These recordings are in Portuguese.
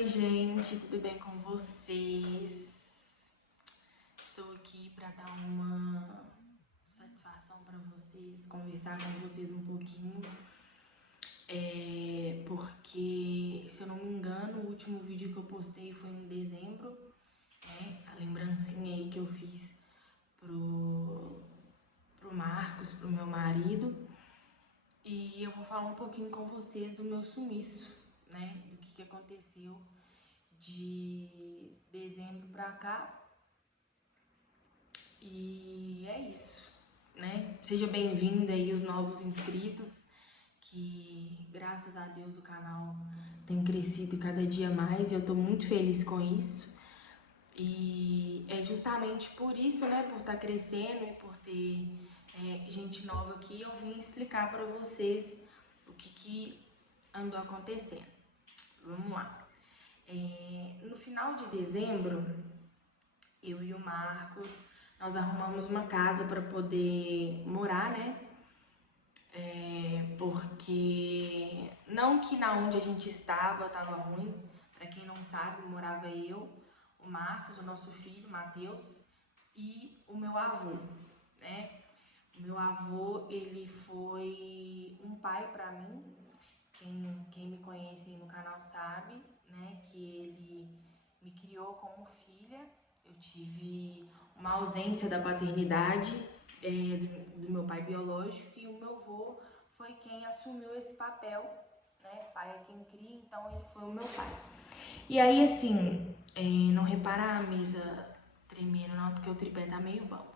Oi, gente, tudo bem com vocês? Estou aqui para dar uma satisfação para vocês, conversar com vocês um pouquinho. Porque, se eu não me engano, o último vídeo que eu postei foi em dezembro, né? A lembrancinha aí que eu fiz pro Marcos, pro meu marido. E eu vou falar um pouquinho com vocês do meu sumiço, né? Do que aconteceu de dezembro pra cá. E é isso, né? Seja bem-vindo aí os novos inscritos, que graças a Deus o canal tem crescido cada dia mais e eu tô muito feliz com isso. E é justamente por isso, né, por estar crescendo e por ter gente nova aqui, eu vim explicar para vocês o que andou acontecendo. Vamos lá. No final de dezembro, eu e o Marcos, nós arrumamos uma casa para poder morar, né? Porque não que na onde a gente estava ruim. Para quem não sabe, morava eu, o Marcos, o nosso filho, Matheus, e o meu avô, né? O meu avô, ele foi um pai para mim. Quem me conhece aí no canal sabe, né, que ele me criou como filha. Eu tive uma ausência da paternidade do meu pai biológico, e o meu avô foi quem assumiu esse papel, né? Pai é quem cria, então ele foi o meu pai. E aí, assim, não repara a mesa tremendo não, porque o tripé tá meio bom.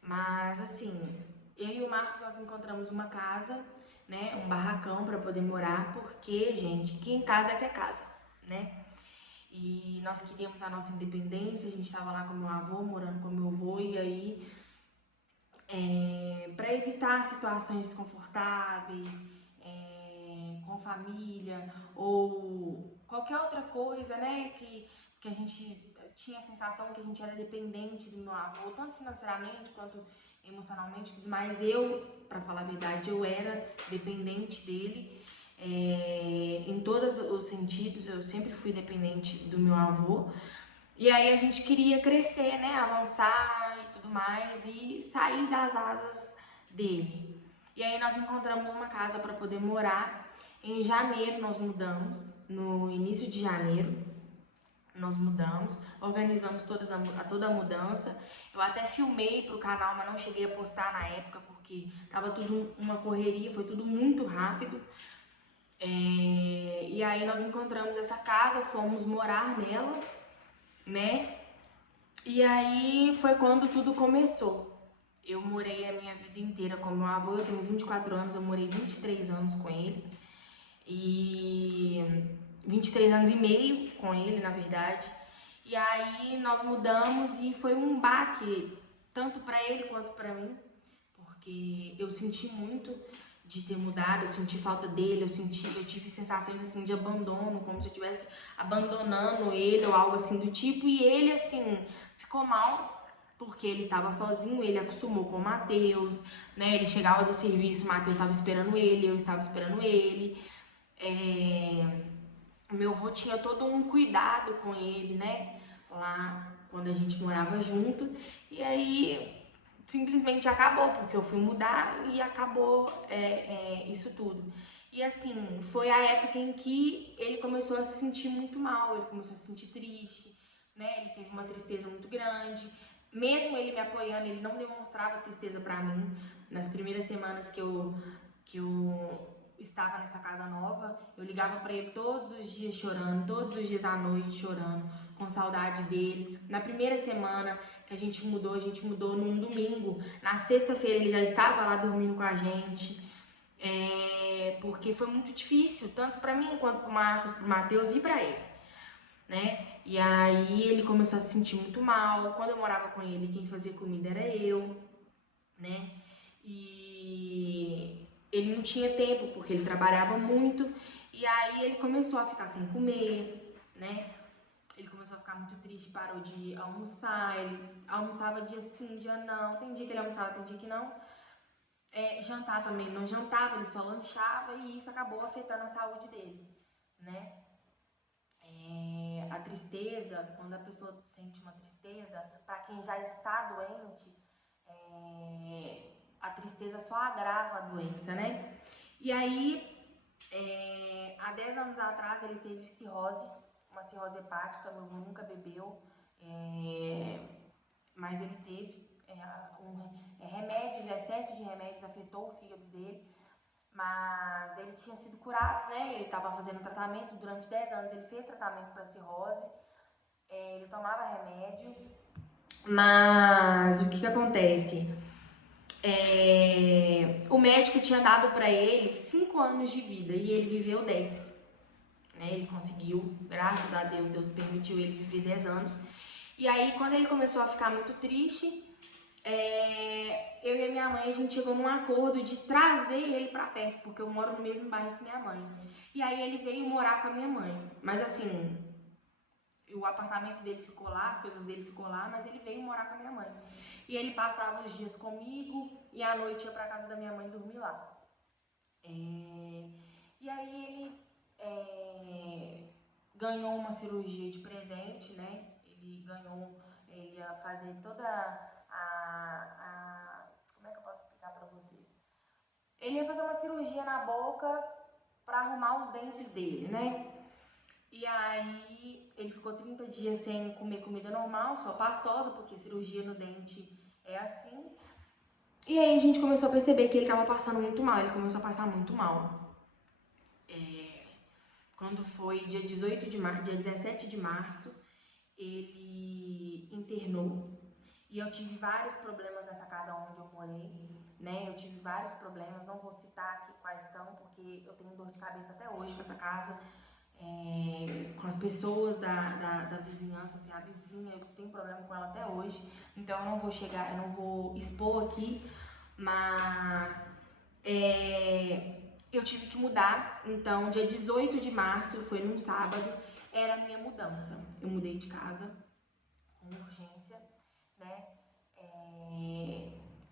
Mas, assim, eu e o Marcos, nós encontramos uma casa, né, um barracão para poder morar, porque, gente, quem casa é que é casa, né? E nós queríamos a nossa independência, a gente estava lá com meu avô, morando com meu avô, e aí, para evitar situações desconfortáveis, com família, ou qualquer outra coisa, né, que a gente tinha a sensação que a gente era dependente do meu avô, tanto financeiramente quanto emocionalmente, mas eu, para falar a verdade, eu era dependente dele em todos os sentidos. Eu sempre fui dependente do meu avô. E aí a gente queria crescer, né, avançar e tudo mais, e sair das asas dele. E aí nós encontramos uma casa para poder morar. Em janeiro nós mudamos, no início de janeiro nós mudamos, organizamos toda a mudança. Eu até filmei pro canal, mas não cheguei a postar na época, porque tava tudo uma correria, foi tudo muito rápido. E aí nós encontramos essa casa, fomos morar nela, né? E aí foi quando tudo começou. Eu morei a minha vida inteira com meu avô, eu tenho 24 anos, eu morei 23 anos com ele. E 23 anos e meio com ele, na verdade. E aí nós mudamos e foi um baque, tanto para ele quanto para mim, porque eu senti muito de ter mudado, eu senti falta dele, eu tive sensações assim de abandono, como se eu estivesse abandonando ele ou algo assim do tipo, e ele assim ficou mal porque ele estava sozinho, ele acostumou com o Matheus, né? Ele chegava do serviço, o Matheus estava esperando ele, eu estava esperando ele. Meu avô tinha todo um cuidado com ele, né? Lá quando a gente morava junto. E aí simplesmente acabou, porque eu fui mudar e acabou isso tudo. E assim, foi a época em que ele começou a se sentir muito mal, ele começou a se sentir triste, né? Ele teve uma tristeza muito grande. Mesmo ele me apoiando, ele não demonstrava tristeza pra mim. Nas primeiras semanas que eu estava nessa casa nova, eu ligava para ele todos os dias chorando, todos os dias à noite chorando, com saudade dele. Na primeira semana que a gente mudou num domingo. Na sexta-feira ele já estava lá dormindo com a gente, porque foi muito difícil, tanto para mim quanto para o Marcos, para o Matheus e para ele, né? E aí ele começou a se sentir muito mal. Quando eu morava com ele, quem fazia comida era eu, né? E ele não tinha tempo porque ele trabalhava muito, e aí ele começou a ficar sem comer, né? Ele começou a ficar muito triste, parou de almoçar, ele almoçava dia sim, dia não, tem dia que ele almoçava, tem dia que não. Jantar também, ele não jantava, ele só lanchava, e isso acabou afetando a saúde dele, né? A tristeza, quando a pessoa sente uma tristeza, para quem já está doente, a tristeza só agrava a doença, né? E aí, há 10 anos atrás, ele teve cirrose, uma cirrose hepática, meu avô nunca bebeu, mas ele teve remédios, excesso de remédios afetou o fígado dele, mas ele tinha sido curado, né? Ele estava fazendo tratamento durante 10 anos, ele fez tratamento para cirrose, ele tomava remédio, mas o que acontece? O médico tinha dado para ele 5 anos de vida e ele viveu 10. Né? Ele conseguiu, graças a Deus, Deus permitiu ele viver 10 anos. E aí, quando ele começou a ficar muito triste, eu e a minha mãe, a gente chegou num acordo de trazer ele pra perto, porque eu moro no mesmo bairro que minha mãe. E aí ele veio morar com a minha mãe. Mas assim, o apartamento dele ficou lá, as coisas dele ficou lá, mas ele veio morar com a minha mãe. E ele passava os dias comigo e à noite ia pra casa da minha mãe dormir lá. E aí ele ganhou uma cirurgia de presente, né? Ele ia fazer toda como é que eu posso explicar pra vocês? Ele ia fazer uma cirurgia na boca pra arrumar os dentes dele, né? E aí ele ficou 30 dias sem comer comida normal, só pastosa, porque cirurgia no dente é assim. E aí a gente começou a perceber que ele tava passando muito mal, ele começou a passar muito mal. Quando foi dia 17 de março, ele internou. E eu tive vários problemas nessa casa onde eu morei, né? Eu tive vários problemas, não vou citar aqui quais são, porque eu tenho dor de cabeça até hoje com essa casa, com as pessoas da vizinhança, assim, a vizinha, eu tenho problema com ela até hoje. Então eu não vou expor aqui, mas eu tive que mudar. Então dia 18 de março, foi num sábado, era a minha mudança. Eu mudei de casa com urgência, né?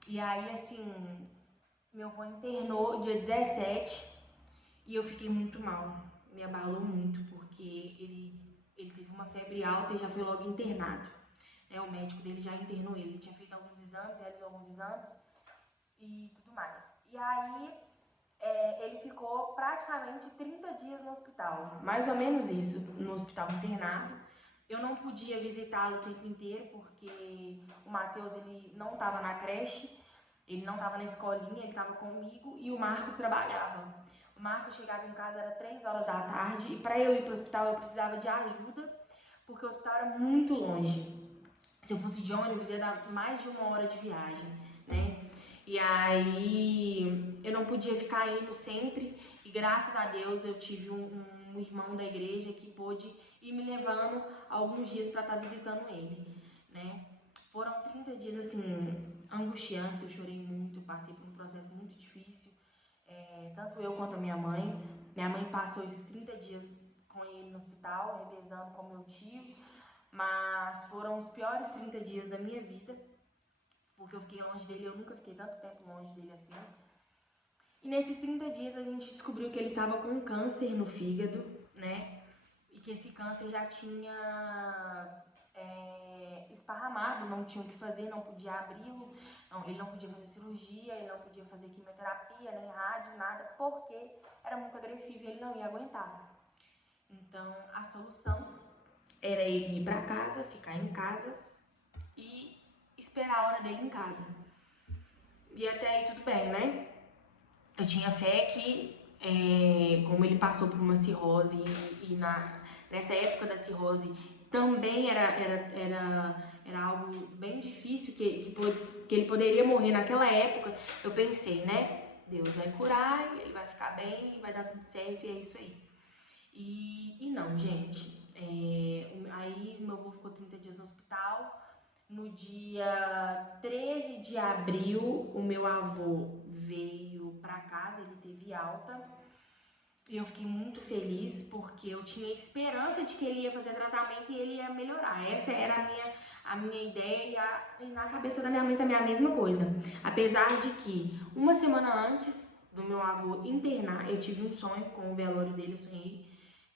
E aí, assim, meu avô internou dia 17 e eu fiquei muito mal. Me abalou muito, porque ele teve uma febre alta e já foi logo internado. O médico dele já internou ele tinha feito alguns exames, realizou alguns exames e tudo mais. E aí, ele ficou praticamente 30 dias no hospital, mais ou menos isso, no hospital internado. Eu não podia visitá-lo o tempo inteiro, porque o Matheus, ele não estava na creche, ele não estava na escolinha, ele estava comigo e o Marcos trabalhava. O Marcos chegava em casa, era 3 horas da tarde, e para eu ir para o hospital eu precisava de ajuda, porque o hospital era muito longe. Se eu fosse de ônibus ia dar mais de 1 hora de viagem, né? E aí eu não podia ficar indo sempre, e graças a Deus eu tive um irmão da igreja que pôde ir me levando alguns dias para estar visitando ele, né? Foram 30 dias assim, angustiantes, eu chorei muito, passei por um processo muito difícil, tanto eu quanto a minha mãe. Minha mãe passou esses 30 dias com ele no hospital, revezando com meu tio, mas foram os piores 30 dias da minha vida, porque eu fiquei longe dele, eu nunca fiquei tanto tempo longe dele assim. E nesses 30 dias a gente descobriu que ele estava com um câncer no fígado, né? E que esse câncer já tinha esparramado, não tinha o que fazer, não podia abri-lo, ele não podia fazer cirurgia, ele não podia fazer quimioterapia, nem rádio, nada, porque era muito agressivo e ele não ia aguentar. Então a solução era ele ir para casa, ficar em casa e esperar a hora dele em casa. E até aí tudo bem, né? Eu tinha fé que, como ele passou por uma cirrose e nessa época da cirrose também era algo bem difícil, que ele poderia morrer naquela época, eu pensei, né? Deus vai curar, ele vai ficar bem, vai dar tudo certo e é isso aí. E não, gente. Aí meu avô ficou 30 dias no hospital. No dia 13 de abril, o meu avô veio pra casa, ele teve alta. E eu fiquei muito feliz, porque eu tinha esperança de que ele ia fazer tratamento e ele ia melhorar. Essa era a minha ideia, e na cabeça da minha mãe também a mesma coisa. Apesar de que, uma semana antes do meu avô internar, eu tive um sonho com o velório dele, eu sonhei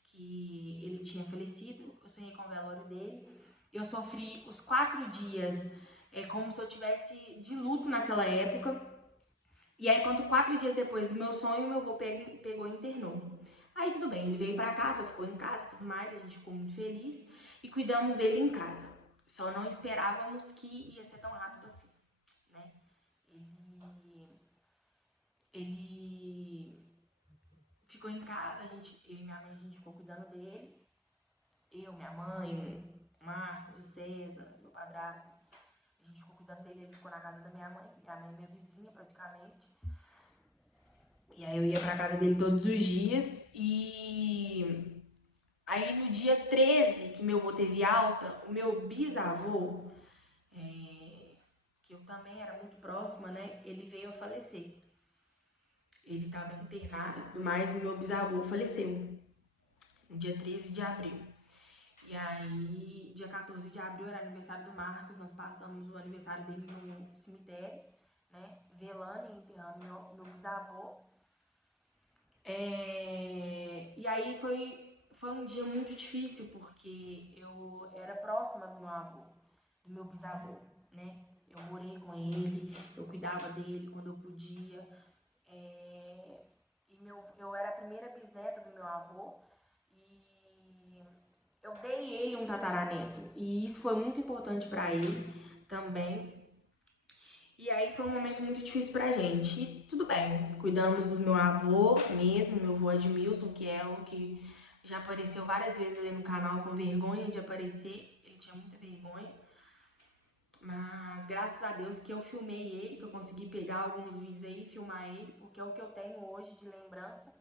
que que ele tinha falecido, eu sonhei com o velório dele. Eu sofri os 4 dias como se eu tivesse de luto naquela época. E aí, quando 4 dias depois do meu sonho, meu avô pegou e internou. Aí tudo bem, ele veio pra casa, ficou em casa e tudo mais, a gente ficou muito feliz e cuidamos dele em casa. Só não esperávamos que ia ser tão rápido assim, né? Ele ficou em casa, eu e minha mãe, a gente ficou cuidando dele. Eu, minha mãe, o Marcos, o César, meu padrasto. A gente ficou cuidando dele, ele ficou na casa da minha mãe é minha vizinha praticamente. E aí eu ia pra casa dele todos os dias e aí no dia 13 que meu avô teve alta, o meu bisavô, que eu também era muito próxima, né, ele veio a falecer. Ele estava internado e tudo mais, e meu bisavô faleceu no dia 13 de abril. E aí, dia 14 de abril era aniversário do Marcos, nós passamos o aniversário dele no cemitério, né, velando e enterrando meu bisavô. E aí foi um dia muito difícil, porque eu era próxima do meu avô, do meu bisavô, né? Eu morei com ele, eu cuidava dele quando eu podia. Eu era a primeira bisneta do meu avô e eu dei ele um tataraneto. E isso foi muito importante para ele também. E aí foi um momento muito difícil pra gente. E tudo bem, cuidamos do meu avô mesmo, meu avô Edmilson, que é o que já apareceu várias vezes ali no canal com vergonha de aparecer. Ele tinha muita vergonha. Mas graças a Deus que eu filmei ele, que eu consegui pegar alguns vídeos aí e filmar ele, porque é o que eu tenho hoje de lembrança.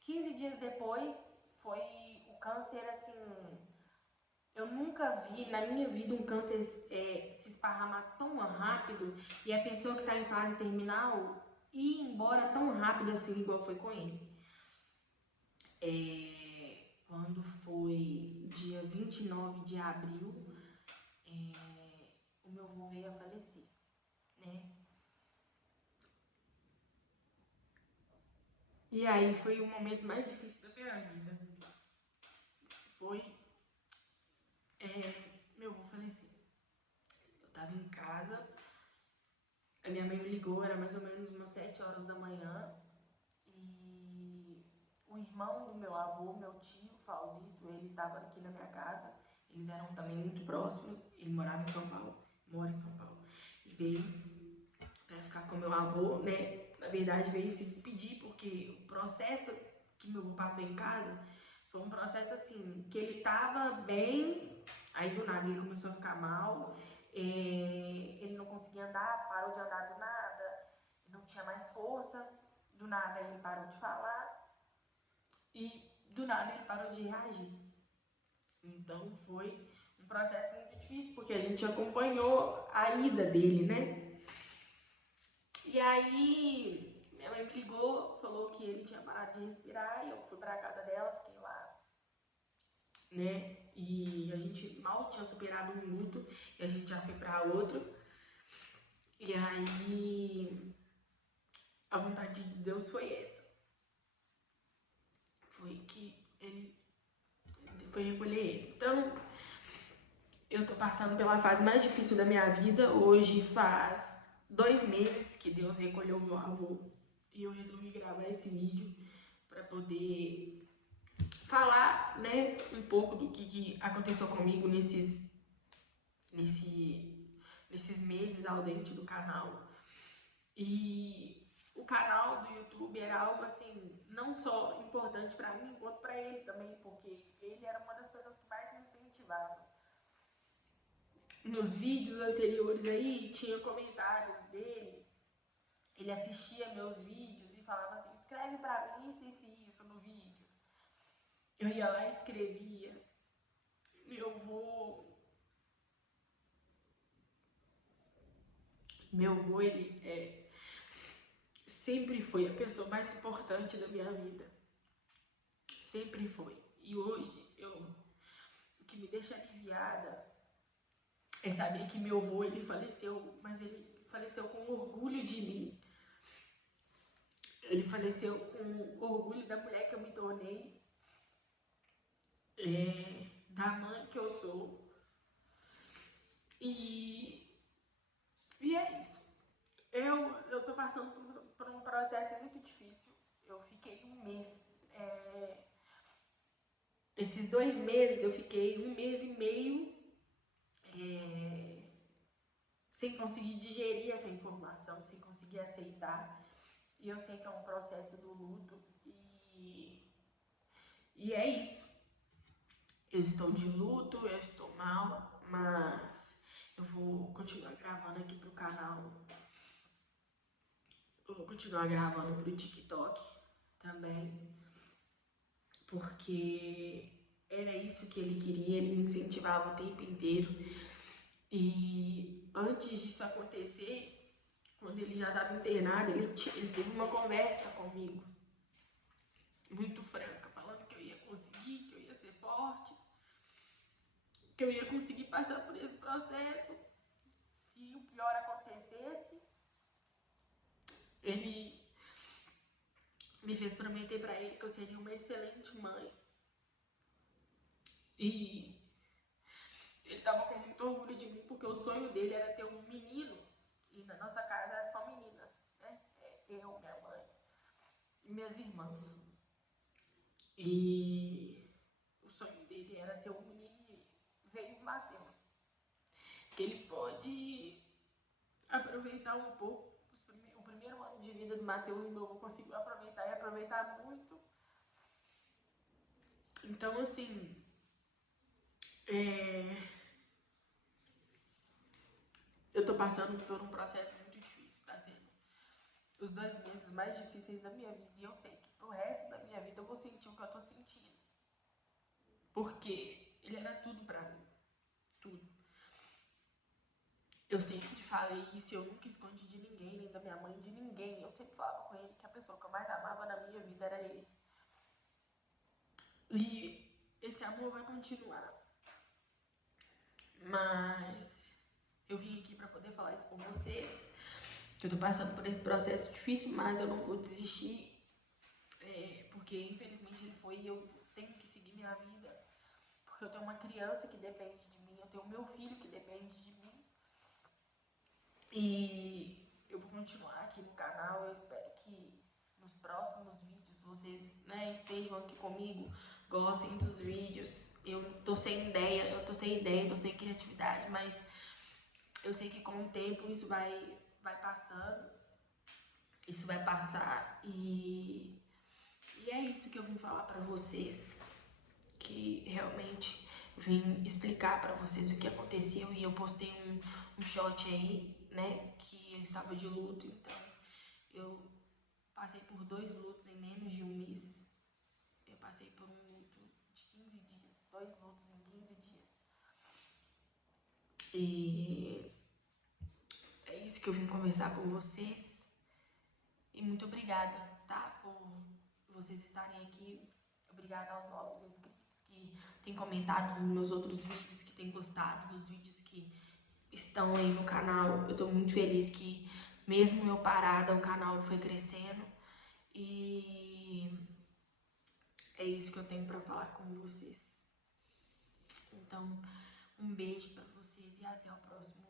15 dias depois foi o câncer, assim, eu nunca vi na minha vida um câncer se esparramar tão rápido e a pessoa que está em fase terminal ir embora tão rápido assim, igual foi com ele. Quando foi dia 29 de abril, o meu avô veio a falecer, né? E aí foi o momento mais difícil da minha vida. Foi meu avô falecer. Eu tava em casa, a minha mãe me ligou, era mais ou menos umas 7 horas da manhã. E o irmão do meu avô, meu tio, Fauzito, ele estava aqui na minha casa. Eles eram também muito próximos. Ele morava em São Paulo, mora em São Paulo. Ele veio para ficar com meu avô, né? Na verdade, veio se despedir, porque o processo que meu avô passou em casa foi um processo assim, que ele tava bem, aí do nada ele começou a ficar mal, ele não conseguia andar, parou de andar do nada, não tinha mais força, do nada ele parou de falar e do nada ele parou de reagir. Então foi um processo muito difícil, porque a gente acompanhou a ida dele, né? E aí minha mãe me ligou, falou que ele tinha parado de respirar e eu fui pra casa dela, fiquei lá, né? E a gente mal tinha superado um luto e a gente já foi pra outro. E aí a vontade de Deus foi essa. Foi que ele foi recolher ele. Então, eu tô passando pela fase mais difícil da minha vida. Hoje faz 2 meses que Deus recolheu meu avô. E eu resolvi gravar esse vídeo para poder falar, né, um pouco do que aconteceu comigo nesses meses ausente do canal. E o canal do YouTube era algo assim, não só importante para mim, quanto para ele também, porque ele era uma das pessoas que mais me incentivava. Nos vídeos anteriores aí, tinha comentários dele, ele assistia meus vídeos e falava assim, escreve pra mim isso no vídeo. Eu ia lá e escrevia. Meu avô, ele sempre foi a pessoa mais importante da minha vida. Sempre foi. E hoje, o que me deixa aliviada é saber que meu avô, ele faleceu, mas ele faleceu com orgulho de mim. Ele faleceu com orgulho da mulher que eu me tornei. da mãe que eu sou. E é isso. Eu tô passando por um processo muito difícil. Eu fiquei um mês. Esses 2 meses eu fiquei 1 mês e meio sem conseguir digerir essa informação, sem conseguir aceitar. E eu sei que é um processo do luto. E é isso. Eu estou de luto, eu estou mal, mas eu vou continuar gravando aqui pro canal. Eu vou continuar gravando pro TikTok também, porque era isso que ele queria, ele me incentivava o tempo inteiro. E antes disso acontecer, quando ele já estava internado, ele teve uma conversa comigo, muito franca, falando que eu ia conseguir, que eu ia ser forte, que eu ia conseguir passar por esse processo. Se o pior acontecesse, ele me fez prometer para ele que eu seria uma excelente mãe. E ele tava com muito orgulho de mim, porque o sonho dele era ter um menino. E na nossa casa é só menina, né? Eu, minha mãe e minhas irmãs. E o sonho dele era ter um menino e veio o Matheus. Que ele pode aproveitar um pouco. O primeiro ano de vida do Matheus, meu avô conseguiu aproveitar e aproveitar muito. Então, assim, eu tô passando por um processo muito difícil, tá sendo os 2 meses mais difíceis da minha vida. E eu sei que pro resto da minha vida eu vou sentir o que eu tô sentindo. Porque ele era tudo pra mim. Tudo. Eu sempre falei isso, eu nunca escondi de ninguém, nem da minha mãe, de ninguém. Eu sempre falava com ele que a pessoa que eu mais amava na minha vida era ele. E esse amor vai continuar. Mas eu vim aqui pra poder falar isso com vocês. Que eu tô passando por esse processo difícil, mas eu não vou desistir. Porque infelizmente ele foi e eu tenho que seguir minha vida. Porque eu tenho uma criança que depende de mim, eu tenho meu filho que depende de mim. E eu vou continuar aqui no canal. Eu espero que nos próximos vídeos vocês, né, estejam aqui comigo, gostem dos vídeos. Eu tô sem ideia, tô sem criatividade, mas eu sei que com o tempo isso vai passando. Isso vai passar e é isso que eu vim falar pra vocês, que realmente vim explicar pra vocês o que aconteceu. E eu postei um shot aí, né, que eu estava de luto. Então eu passei por 2 lutos em menos de um mês. Eu passei por um luto de 15 dias, 2 lutos em 15 dias. E é isso que eu vim conversar com vocês. E muito obrigada, tá, por vocês estarem aqui. Obrigada aos novos inscritos que têm comentado nos meus outros vídeos, que têm gostado dos vídeos que estão aí no canal. Eu tô muito feliz que, mesmo eu parada, o canal foi crescendo. E é isso que eu tenho pra falar com vocês. Então, um beijo pra vocês e até o próximo.